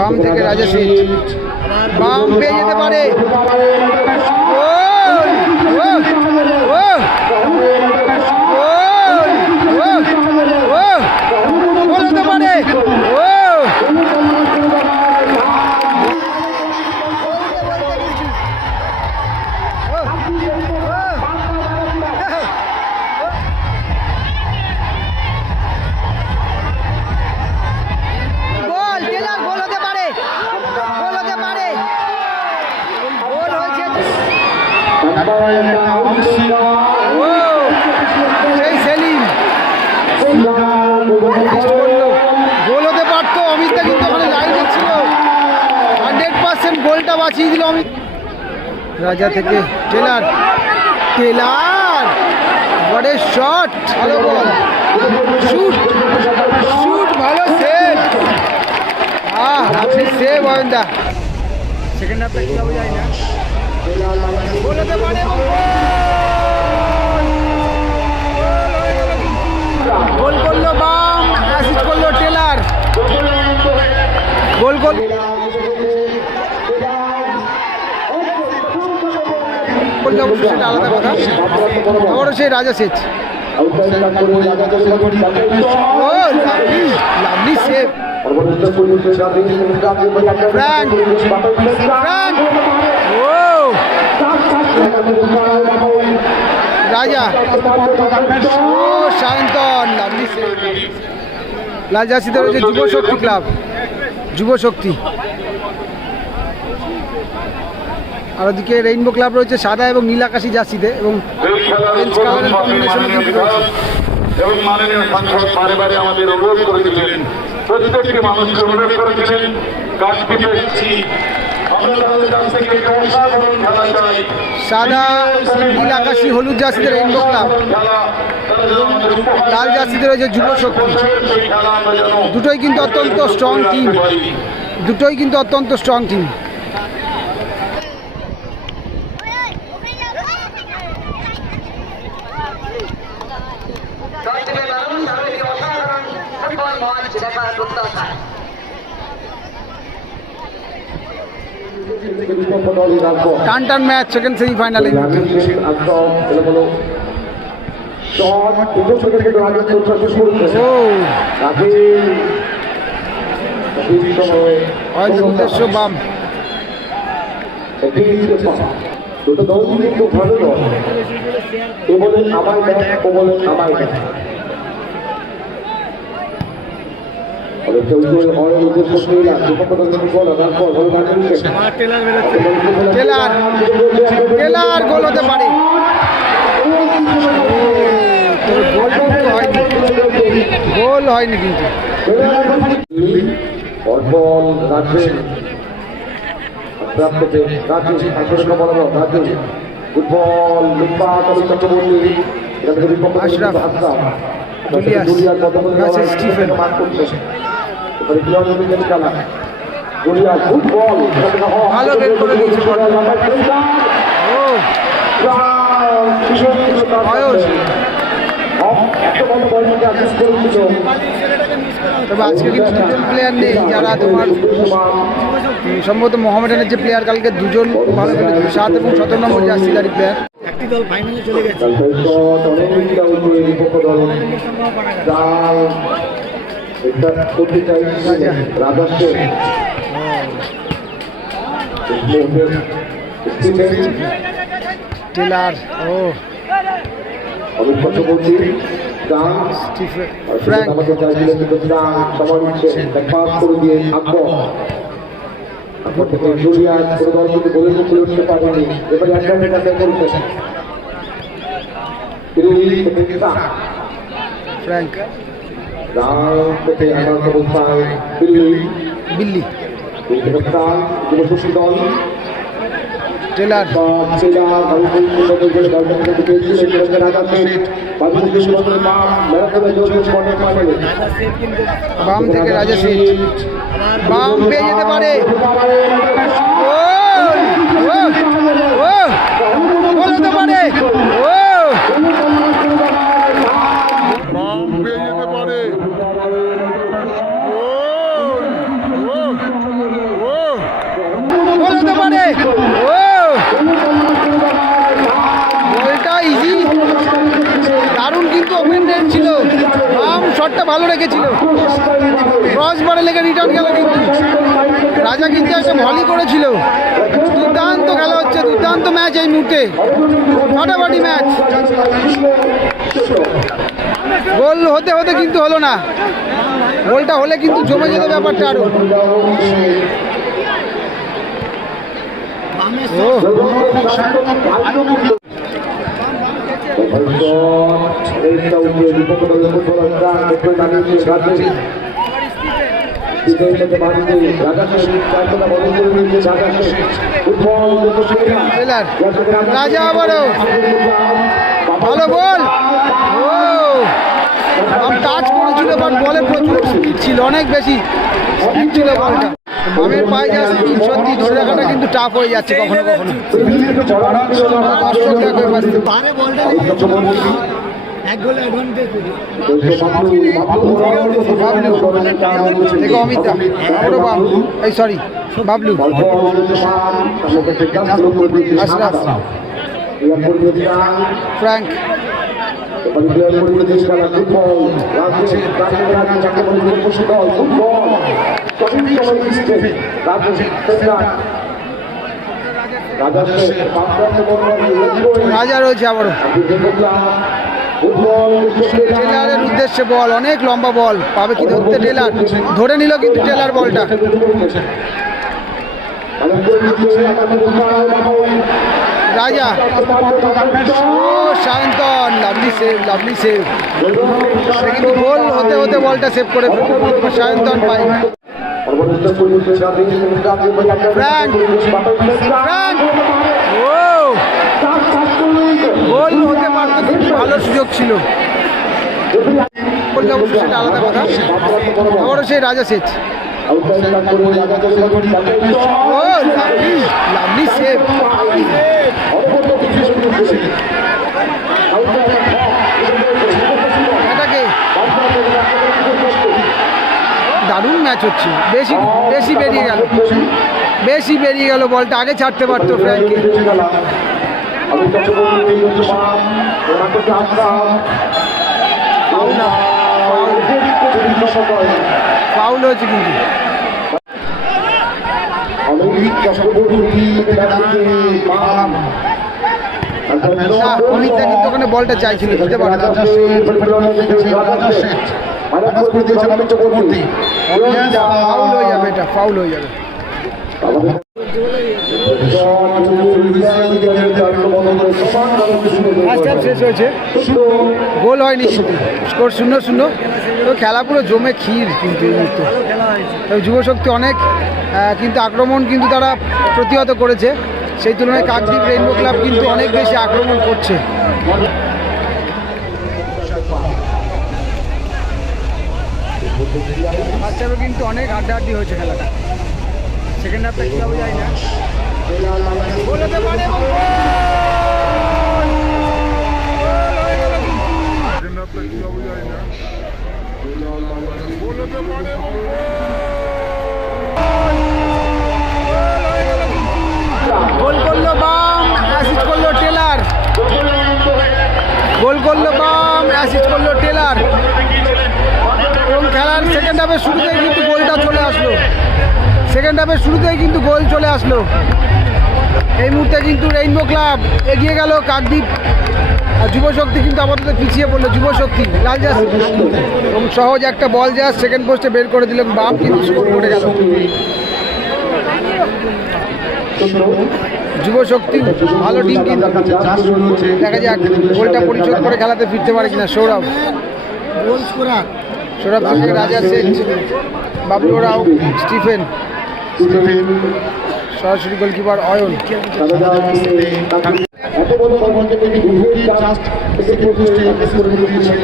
বাম থেকে রাজা শেঠ বাম পেয়ে যেতে পারে। সেই গোল হতে পারতো কিন্তু পার্সেন্ট গোলটা বাঁচিয়ে অমিত। রাজা থেকে টেলার। টেলার! বড়ে শট ভালো বল। শুট শুট ভালো সেভ আহ আপনি সেভ অয়ন্দা সেকেন্ড হাফটা হবে যায় না গোল করল বাম অ্যাসিস্ট করল টেলার গোল গোল করলে অবশ্য সেটা আলাদা কথা। আবারও সেই রাজা সেচ। ও lovely lovely save Frank Raja. Sayantan Lal জার্সিতে রয়েছে যুব শক্তি ক্লাব। যুব শক্তি। আর ওদিকে রেইনবো ক্লাব রয়েছে সাদা এবং নীল আকাশি জার্সিতে এবং প্রত্যেকটি মানুষকে অনুরোধ করেছিলেন সাদা নীল আকাশি, হলুদ জার্সিতে রেইনবো ক্লাব লাল জার্সিতে রয়েছে যুব শক্তি। দুটোই কিন্তু অত্যন্ত স্ট্রং টিম দুটোই কিন্তু অত্যন্ত স্ট্রং টিম সবথেকে দারুণ ভাবে একটি অসাধারণ ফুটবল ম্যাচ দেখার প্রত্যাশা টান টান ম্যাচ সেকেন্ড সেমিফাইনালে ও হয়তো উদ্দেশ্য বাম দুটো দল কিন্তু ভালো দল এ আমায় দেখ ও আমায় দেখ তবে কেউ কেউ হয় উদ্দেশ্য করি না দুটো দল কিন্তু বলো তারপর ভালো বানিয়ে টেলার টেলার। গোল হতে পারে। গোল হয়নি কিন্তু। অর্পণ রাখবেন প্রাপ্ত রাখবেন আসলে বরাবর রাখবেন ফুটবল লুম্বা কবি চক্রবর্তী আশরাফ, আশরাফ versus স্টিফেন। মান করছে। ভালো বের করে দিয়েছে তবে আজকে কিন্তু দুজন প্লেয়ার নেই যারা তোমার সম্ভবত মোহামেডানের যে প্লেয়ার কালকে দুজন ভালো সাত এবং সতেরো নম্বর জার্সিদারি প্লেয়ার অনেকটা উপরে বিপক্ষ দল জাল এটা করতে চাইছে রাজা শেখ স্টিফেন টেলার ও অমিত চক্রবর্তী জাল স্টিফেন আর ফ্র্যাঙ্ক আমাকে চাইছিলেন কিন্তু জাল সবার নিচ্ছে পাস করে দিয়ে আকবর আকবর থেকে জুলিয়াস কোনো দল কিন্তু গোলের মুখে উঠতে পারেনি এবারে একটা মেটা করছে তিরিশ থেকে সাত ফ্র্যাঙ্ক অবস্থায় দিল্লি বিল্লি উজবেকিস্তান যুবশক্তি দল টেলার সেরা ভারতীয় সুন্দর করে ভারতের দিকে এগিয়ে রাজা সেট ম্যারাথনে জোর বাম থেকে রাজা শেঠ বাম পেয়ে যেতে পারে গোল! ও! ও! গোল হতে পারে ও বাম পেয়ে যেতে পারে গোল! গোল! ভালো রেখেছিল ক্রস বারে লেগে রিটার্ন গেল কিন্তু রাজা কিন্তু একটা ভলি করেছিল দুর্দান্ত খেলা হচ্ছে দুর্দান্ত ম্যাচ এই মুহূর্তে ফাটাফাটি ম্যাচ গোল হতে হতে কিন্তু হলো না। গোলটা হলে কিন্তু জমে যেত ব্যাপারটা আরও। রাজা আবারও। ভালো বল। ও টাচ করেছিল, বাট বলে প্রচুর স্পিড ছিল, অনেক বেশি স্পিড ছিল বলটা। বামের পায়ে সত্যি ধরে রাখাটা কিন্তু টাফ হয়ে যাচ্ছে কখনো কখনো। এই সরি বাবলু। ফ্র্যাঙ্ক রাজা রয়েছে আবারও। টেলারের উদ্দেশ্যে বল, অনেক লম্বা বল, পাবে কি ধরতে টেলার ধরে নিল কিন্তু টেলার বলটা। Raja Sayantan lovely save lovely save কিন্তু গোল হতে হতে বলটা সেভ করে। সায়ন্তন পাই ফ্র্যাঙ্ক ও হতে কিন্তু ভালো সুযোগ ছিল সেটা আলাদা কথা আবারও সেই রাজা সেচ ও লাভলি লাভলি দারুণ ম্যাচ হচ্ছে। বেশি বেশি বেরিয়ে গেল। বেশি বেরিয়ে গেল বলটা, আগে ছাড়তে পারতো ফ্র্যাঙ্কে। ফাউল হয়েছে কিন্তু। না কিন্তু ওখানে বলটা চাইছিল দিতে পারে না। ফাউল হয়ে যাবে এটা ফাউল হয়ে যাবে। শেষ হয়েছে। গোল হয়নি স্কোর শূন্য শূন্য। তো খেলা পুরো জমে ক্ষীর কিন্তু এই মুহূর্তে। তো যুবশক্তি অনেক কিন্তু আক্রমণ কিন্তু তারা প্রতিহত করেছে। সেই তুলনায় কাকদ্বীপ রেইনবো ক্লাব কিন্তু অনেক বেশি আক্রমণ করছে। হাফে কিন্তু অনেক হাড্ডাহাড্ডি হয়েছে খেলাটা। সেকেন্ড হাফটা কী হবে যায় না? গোল! হতে পারে এবং গোল! গোল করল বাম অ্যাসিস্ট করল টেলার। গোল করল বাম অ্যাসিস্ট করল টেলার। এবং খেলার সেকেন্ড হাফের শুরুতেই কিন্তু গোলটা চলে আসলো। সেকেন্ড হাফের শুরুতেই কিন্তু গোল চলে আসলো। এই মুহূর্তে কিন্তু রেইনবো ক্লাব এগিয়ে গেল কাকদ্বীপ। আর যুবশক্তি কিন্তু আপাতত পিছিয়ে পড়ল যুবশক্তি লাল জাস এবং সহজ একটা বল জাস সেকেন্ড পোস্টে বের করে দিলেন, বাম কিন্তু স্কোর করে গেল। যুবশক্তি ভালো টিম কিন্তু। দেখা যাক, গোলটা পরিশোধ করে খেলাতে ফিরতে পারে কিনা সৌরভ। সৌরভ থেকে রাজা সেন বাবলু রাও স্টিফেন। সরাসরি গোলকিপার অয়ন থেকে করে দিয়েছেন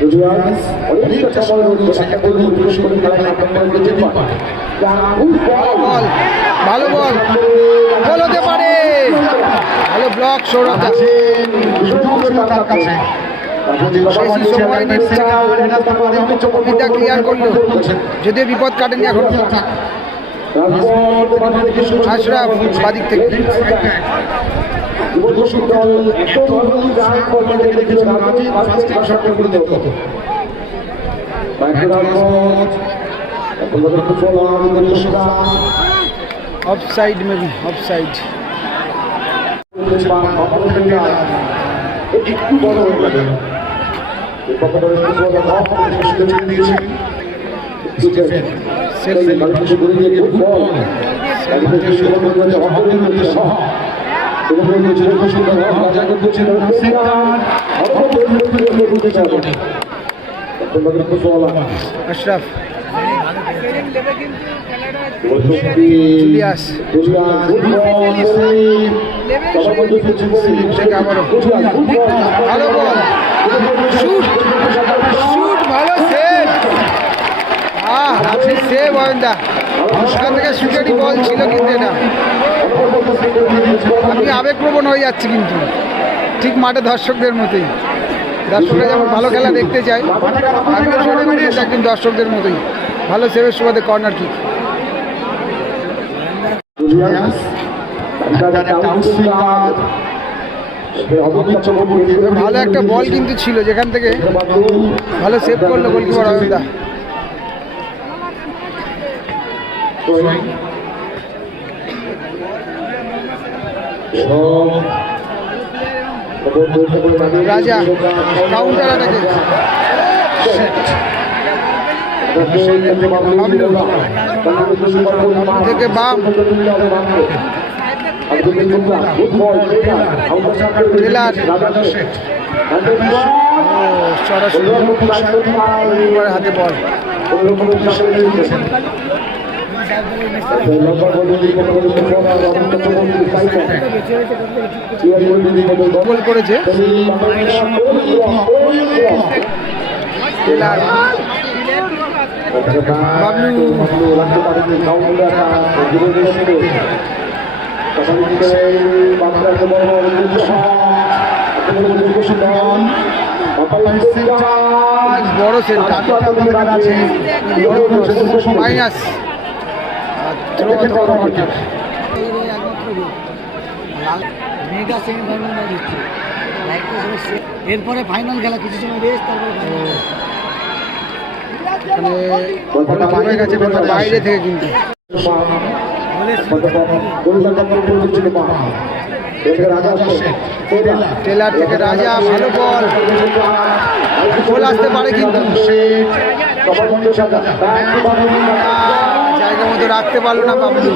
অনেকটা সময় রয়েছে একটা বল পুরুষ করে খেলায় আক্রমণ করতে পারে বল ভালো বল গোল হতে পারে ভালো ব্লক সৌরভ ক্লিয়ার করল যদিও বিপদ কাটেনি এখন আশরাফ বাদিক থেকে দল এত রান করতে দেখেছিল রাজীব ফার্স্ট আসাতে পরিণত হতো ব্যাকগ্রাউন্ড এখন বলে football off side maybe off side একটু বড় হয়ে গেল দিয়েছে আশরাফ। ভালো বল। শুট। শুট ভালো সেভ। আহ সেভ অয়ন্দা। সেখান থেকে শুটেরই বল ছিল কিন্তু এটা। আমি আবেগপ্রবণ হয়ে যাচ্ছি কিন্তু। ঠিক মাঠে দর্শকদের মতোই। দর্শকরা যেমন ভালো খেলা দেখতে চায় একদিন দর্শকদের মতোই। ভালো সেভের সুবাদে কর্নার কিক ভালো একটা বল কিন্তু ছিল যেখান থেকে ভালো সেভ করল গোলকিপার অয়ন্দা রাজা কাউন্টার অ্যাটাকে থেকে বাম টেলার ও সরাসরি হাতে বল গোল করেছে। বড় সেন্টার মাইনাস সেমিফাইনাল ম্যাচ হচ্ছে। এরপরে ফাইনাল খেলা কিছু সময় রেস্ট তারপরে বাইরে থেকে কিন্তু। টেলার থেকে রাজা ভালো বল। গোল আসতে পারে কিন্তু। জায়গা মতো রাখতে পারল না বাবলু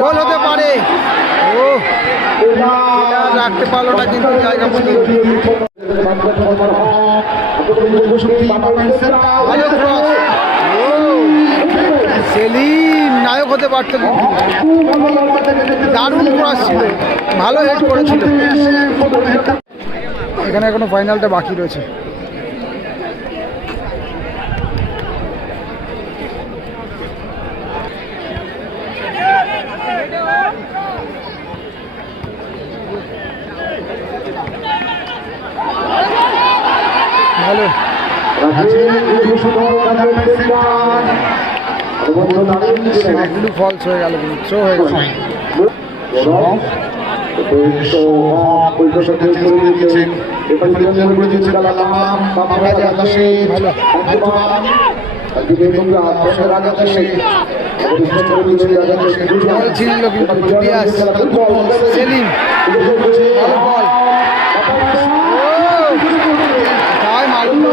গোল হতে পারে। ও টেলার রাখতে পারল না কিন্তু জায়গা মতো। সেলিম নায়ক হতে পারত দারুণ ক্রস ছিল। ভালো হেড করেছিল। এখানে এখনও ফাইনালটা বাকি রয়েছে। ভালো। ব্লু ফলস হয়ে গেল থ্রো হয়ে গেল। সেলিম ভালো বল ও কোথায় মারলো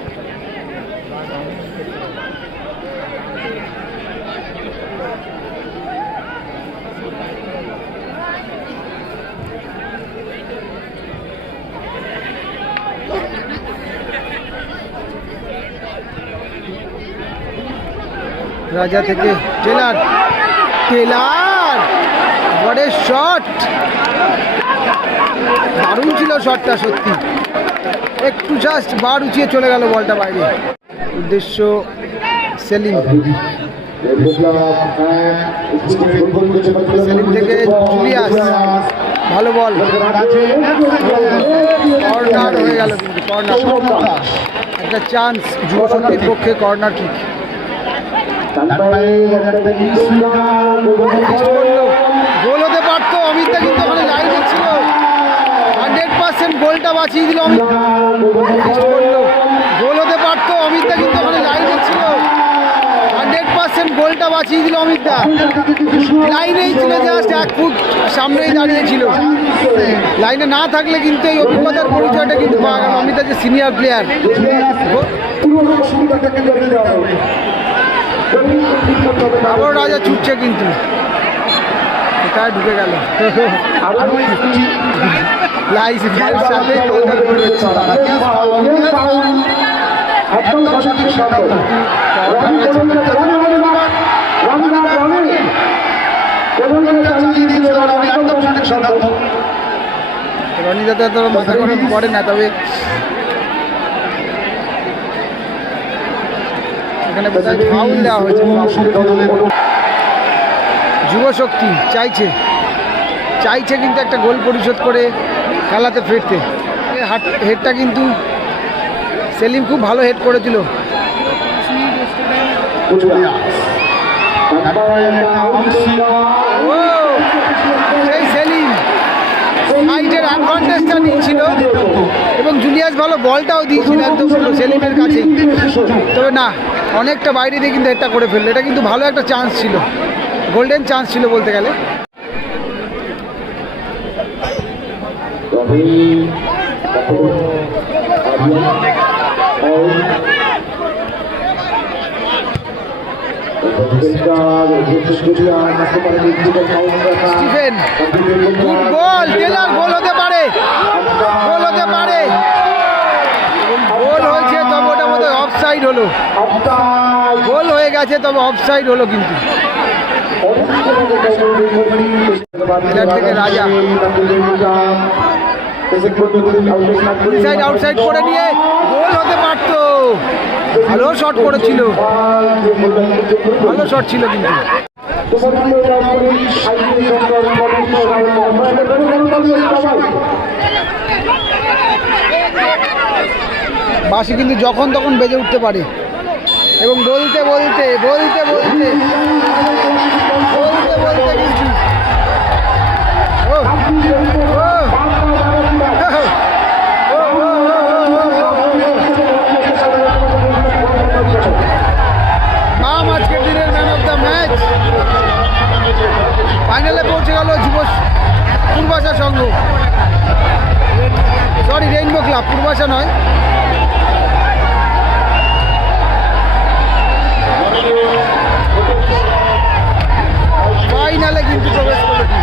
রাজা থেকে টেলার টেলার বড়ে শট দারুণ ছিল শটটা সত্যি। একটু জাস্ট বার উঁচিয়ে চলে গেল বলটা বাইরে। উদ্দেশ্য সেলিম। সেলিম থেকে জুলিয়াস। ভালো বল। কর্নার হয়ে গেল কর্নার। একটা চান্স যুব শক্তির পক্ষে কর্নার কিক গোল হতে পারতো অমিতদা কিন্তু ওখানে লাইন পার্সেন্ট গোলটা বাঁচিয়ে দিল অমিত হতে পারতো অমিতদা কিন্তু ওখানে লাইন ছিল। হান্ড্রেড পার্সেন্ট গোলটা বাঁচিয়ে দিল অমিতদা লাইনেই ছিল জাস্ট এক ফুট সামনেই দাঁড়িয়েছিল লাইনে না থাকলে কিন্তু এই অভিজ্ঞতার পরিচয়টা কিন্তু পাওয়া গেল অমিতা যে সিনিয়র প্লেয়ার আবার রাজা ছুটছে কিন্তু। কোথায় ঢুকে গেল? লাইসেন্সের সাথে কলকাতা করে রবি রবি কবুলকে চালিয়ে দিয়েছিল রবি একদম সঠিক শব্দ রনিদা তো এত মাথা গরম করে না তবে যুব শক্তি চাইছে। চাইছে কিন্তু একটা গোল পরিশোধ করে খেলাতে ফিরতে। হাট হেডটা কিন্তু সেলিম খুব ভালো হেড করেছিল। সেই এবং জুলিয়াস ভালো বলটাও দিয়েছিল একদম সেলিমের কাছে। তবে না অনেকটা বাইরে দিয়ে কিন্তু এটা করে ফেলল। এটা কিন্তু ভালো একটা চান্স ছিল। গোল্ডেন চান্স ছিল বলতে গেলে। Stephen good goal Taylor goal হতে পারে। গোল হতে পারে গোল হয়েছে তবে ওটা মধ্যে অফ সাইড হলো গোল হয়ে গেছে তবে অফ সাইড হলো কিন্তু রাজা করে নিয়ে ভালো শট ভালো ছিল কিন্তু বাসি কিন্তু যখন তখন বেজে উঠতে পারে এবং বলতে বলতে বলতে বলতে বলতে বলতে দিনের ম্যান অফ দ্য ম্যাচ ফাইনালে পৌঁছে সরি ক্লাব নয় কিন্তু প্রবেশ করবে